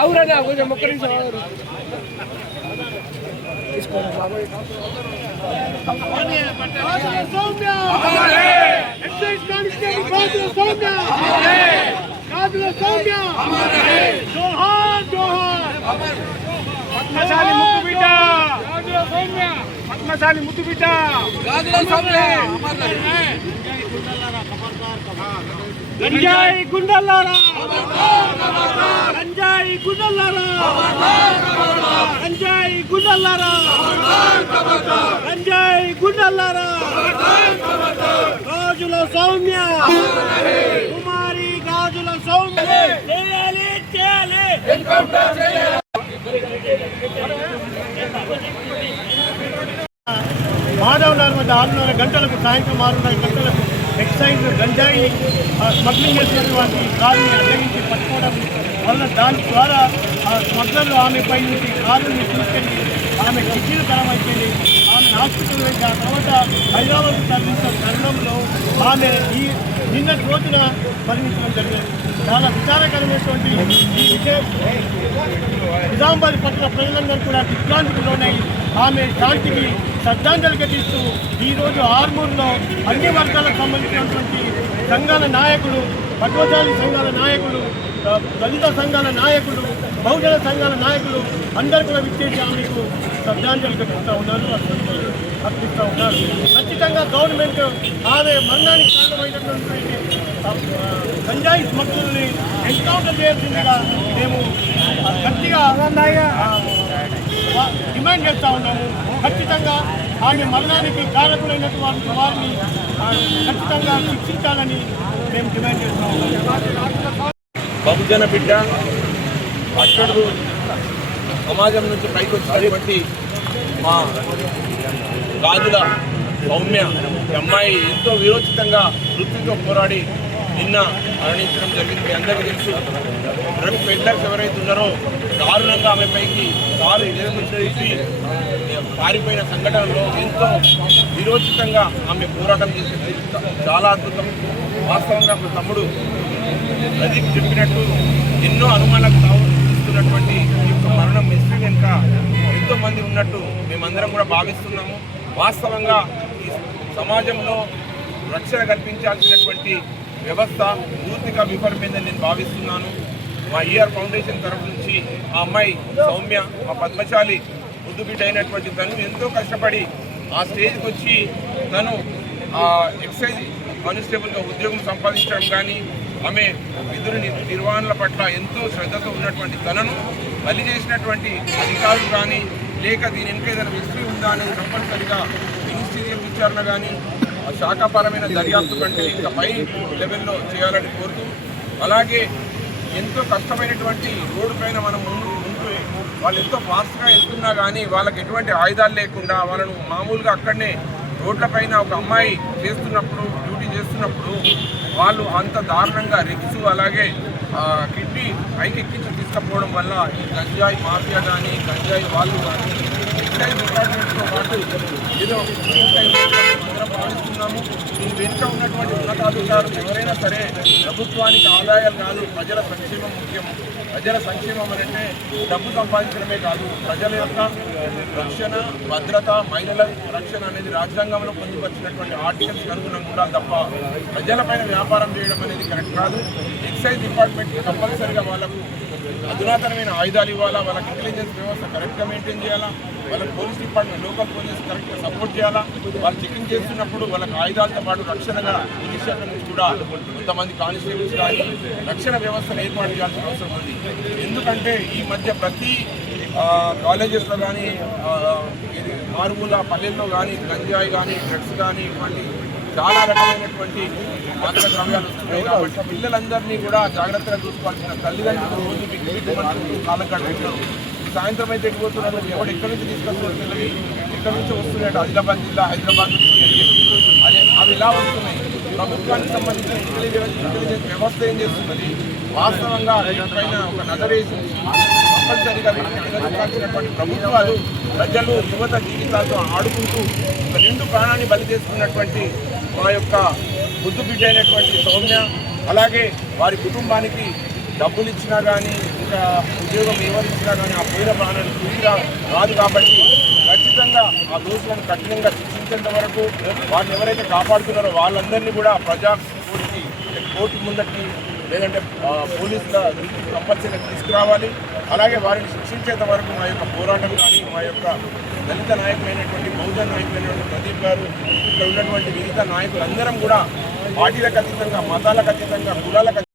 ఆవురా కొంచెం ఒక్క నిమిషం పద్మశాలి ముద్దు బిడ్డ గంజాయి గుండల్లారా గంజాయి గుండల్లారా గంజాయి గుండల్లారా గంజాయి గుండల్లారా గాజుల సౌమ్య కుమారి గాజుల సౌమ్య చేయాలి చేయాలి మాధవ్ నగర్ వద్ద 6:30 గంటలకు సాయంత్రం 6:30 గంటలకు ఎక్సైజ్ గంజాయిని స్మగ్లింగ్ చేసినటువంటి కారుని అడ్డగించి పట్టుకోవడం వల్ల దాని ద్వారా స్మగ్లర్లు ఆమెపై నుంచి కారుని తీసుకెళ్ళి ఆమె కిడ్నీలు ఖరాబ్ అయిపోయింది. ఆమె హాస్పిటల్ నుంచి ఆ తర్వాత హైదరాబాద్ తరలించిన తరుణంలో ఆమె నిన్నటి రోజున మరణించడం జరిగింది. చాలా విచారకరమైనటువంటి ఈ విషయం నిజామాబాద్ పట్టణ ప్రజలందరూ కూడా దిగ్భ్రాంతికి లోనై ఆమె శాంతికి శ్రద్ధాంజలి ఘటిస్తూ ఈరోజు ఆర్మూర్లో అన్ని వర్గాలకు సంబంధించినటువంటి సంఘాల నాయకులు, పద్మశాలి సంఘాల నాయకులు, దళిత సంఘాల నాయకులు, బహుజన సంఘాల నాయకులు అందరూ కూడా విచ్చేసి ఆమెకు శ్రద్ధాంజలి ఘటిస్తూ ఉన్నారు, అర్పిస్తూ ఉన్నారు. ఖచ్చితంగా గవర్నమెంట్ ఆమె మరణానికి కారణమైనటువంటి గంజాయి స్మగ్లర్ని ఎన్కౌంటర్ చేయాల్సిందిగా మేము గట్టిగా డిమాండ్ చేస్తూ ఉన్నాము. ఖచ్చితంగా ఆమె మరణానికి కారకులైనటువంటి వారిని ఖచ్చితంగా శిక్షించాలని మేము డిమాండ్ చేస్తూ ఉన్నాము. బహుజన బిడ్డ అక్కడు సమాజం నుంచి పైకి వచ్చినటువంటి మా గాజుల సౌమ్య అమ్మాయి ఎంతో విరోచితంగా వృత్తితో పోరాడి నిన్న మరణించడం జరిగింది. మీ అందరికీ తెలుసు. డ్రగ్ పెడ్లర్స్ ఎవరైతే ఉన్నారో దారుణంగా ఆమె పైకి కారు తీసి పారిపోయిన సంఘటనలో ఎంతో విరోచితంగా ఆమె పోరాటం చేసింది. చాలా అద్భుతం. వాస్తవంగా తమ్ముడు ప్రదీప్ చెప్పినట్టు ఎన్నో అనుమానాలకు తావుతున్నటువంటి ఈ యొక్క మరణం మిస్టరీ వెనుక ఎంతోమంది ఉన్నట్టు మేమందరం కూడా భావిస్తున్నాము. వాస్తవంగా ఈ సమాజంలో రక్షణ కల్పించాల్సినటువంటి వ్యవస్థ పూర్తిగా విఫలమైందని నేను భావిస్తున్నాను. మా ఈఆర్ ఫౌండేషన్ తరఫు నుంచి ఆ అమ్మాయి సౌమ్య, మా పద్మశాలి ముద్దుబిడ్డ అయినటువంటి తను ఎంతో కష్టపడి ఆ స్టేజ్కి వచ్చి తను ఎక్సైజ్ కానిస్టేబుల్గా ఉద్యోగం సంపాదించడం కానీ ఆమె విధుల నిర్వహణల పట్ల ఎంతో శ్రద్ధతో ఉన్నటువంటి తనను బలి చేసినటువంటి అధికారులు కానీ లేక దీని వెనుక ఏదైనా హిస్టరీ ఉందా అనేది కంపల్సరిగా మినిస్టీరియల్ విచారణ కానీ శాఖాపరమైన దర్యాప్తు కంటే ఇంకా పై లెవెల్లో చేయాలని కోరుతూ, అలాగే ఎంతో కష్టమైనటువంటి రోడ్డు పైన మనం ఉంటూ వాళ్ళు ఎంతో ఫాస్ట్గా వెళ్తున్నా కానీ వాళ్ళకి ఎటువంటి ఆయుధాలు లేకుండా వాళ్ళను మామూలుగా అక్కడనే రోడ్లపైన ఒక అమ్మాయి డ్యూటీ చేస్తున్నప్పుడు వాళ్ళు అంత దారుణంగా రిక్స్ అలాగే కిడ్నీ పైకెక్కించి తీసుకపోవడం వల్ల ఈ గంజాయి మాఫియా కానీ గంజాయి వాళ్ళు కానీ ఎక్సైజ్ డిపార్ట్మెంట్తో పాటు ఏదో భావిస్తున్నాము. దీని వెనుక ఉన్నటువంటి ఉన్నతాధికారులు ఎవరైనా సరే ప్రభుత్వానికి ఆదాయాలు కాదు, ప్రజల సంక్షేమం ముఖ్యం. ప్రజల సంక్షేమం అంటే డబ్బు సంపాదించడమే కాదు, ప్రజల యొక్క రక్షణ, భద్రత, మహిళల రక్షణ అనేది రాజ్యాంగంలో పొందుపరిచినటువంటి ఆర్టికల్స్ అనుగుణంగా ఉండాలి తప్ప ప్రజలపైన వ్యాపారం చేయడం అనేది కరెక్ట్ కాదు. ఎక్సైజ్ డిపార్ట్మెంట్కి కంపల్సరీగా వాళ్ళకు అధునాతనమైన ఆయుధాలు ఇవ్వాలా, వాళ్ళకి ఇంటెలిజెన్స్ వ్యవస్థ కరెక్ట్గా మెయింటైన్ చేయాలా, వాళ్ళకి పోలీస్ డిపార్ట్మెంట్, లోకల్ పోలీస్ కరెక్ట్గా సపోర్ట్ చేయాలా. వాళ్ళు చెకింగ్ చేస్తున్నప్పుడు వాళ్ళకి ఆయుధాలతో పాటు రక్షణగా పోలీస్ శాఖ నుంచి కూడా కొంతమంది కానిస్టేబుల్స్ కానీ రక్షణ వ్యవస్థను ఏర్పాటు చేయాల్సిన అవసరం ఉంది. ఎందుకంటే ఈ మధ్య ప్రతి కాలేజెస్లో కానీ మారుమూల పల్లెల్లో కానీ గంజాయి కానీ డ్రగ్స్ కానీ ఇటువంటి చాలా రకమైనటువంటి మాదక ద్రవ్యాలు వస్తున్నాయి. కాబట్టి పిల్లలందరినీ కూడా జాగ్రత్తగా చూసుకోవాల్సిన తల్లిదండ్రులు రోజు బిగ్గుమంటూ కాలం గడుపుతున్నారు. సాయంత్రం అయితే ఎక్కిపోతున్నారు, ఎవరు ఎక్కడి నుంచి తీసుకొస్తున్నారు, పిల్లలు ఎక్కడి నుంచి వస్తున్నాయి, ఆదిలాబాద్ జిల్లా, హైదరాబాద్ నుంచి అవి ఇలా వస్తున్నాయి. ప్రభుత్వానికి సంబంధించిన ఇంటెలిజెన్స్ వ్యవస్థ ఏం చేస్తున్నది, వాస్తవంగా వీటిపైన ఒక నజరేసి కంపల్సరీగా వీటిని నిలదొక్కాల్సినటువంటి ప్రభుత్వాలు ప్రజలు యువత జీవితాలతో ఆడుకుంటూ ఒక నిండు ప్రాణాన్ని బలి చేసుకున్నటువంటి మా యొక్క బుద్ధు బిడ్డ అయినటువంటి సౌమ్య, అలాగే వారి కుటుంబానికి డబ్బులు ఇచ్చినా కానీ ఇంకా ఉద్యోగం ఎవరిచ్చినా కానీ ఆ పోయిన ప్రాణాన్ని తిరిగిరా రాదు. కాబట్టి ఖచ్చితంగా ఆ దోషులను కఠినంగా శిక్షించేంత వరకు వారిని ఎవరైతే కాపాడుతున్నారో వాళ్ళందరినీ కూడా కోర్టు ముందటి లేదంటే పోలీసుల దృష్టికి కంపల్సరీగా తీసుకురావాలి. అలాగే వారిని శిక్షించేంత వరకు మా యొక్క పోరాటం కానీ మా యొక్క దళిత నాయకులైనటువంటి బహుజన నాయకులైనటువంటి ప్రదీప్ గారు, ఇక్కడ ఉన్నటువంటి మిగతా నాయకులందరం కూడా పార్టీలకు అతీతంగా, మతాలకు అతీతంగా, కులాలకు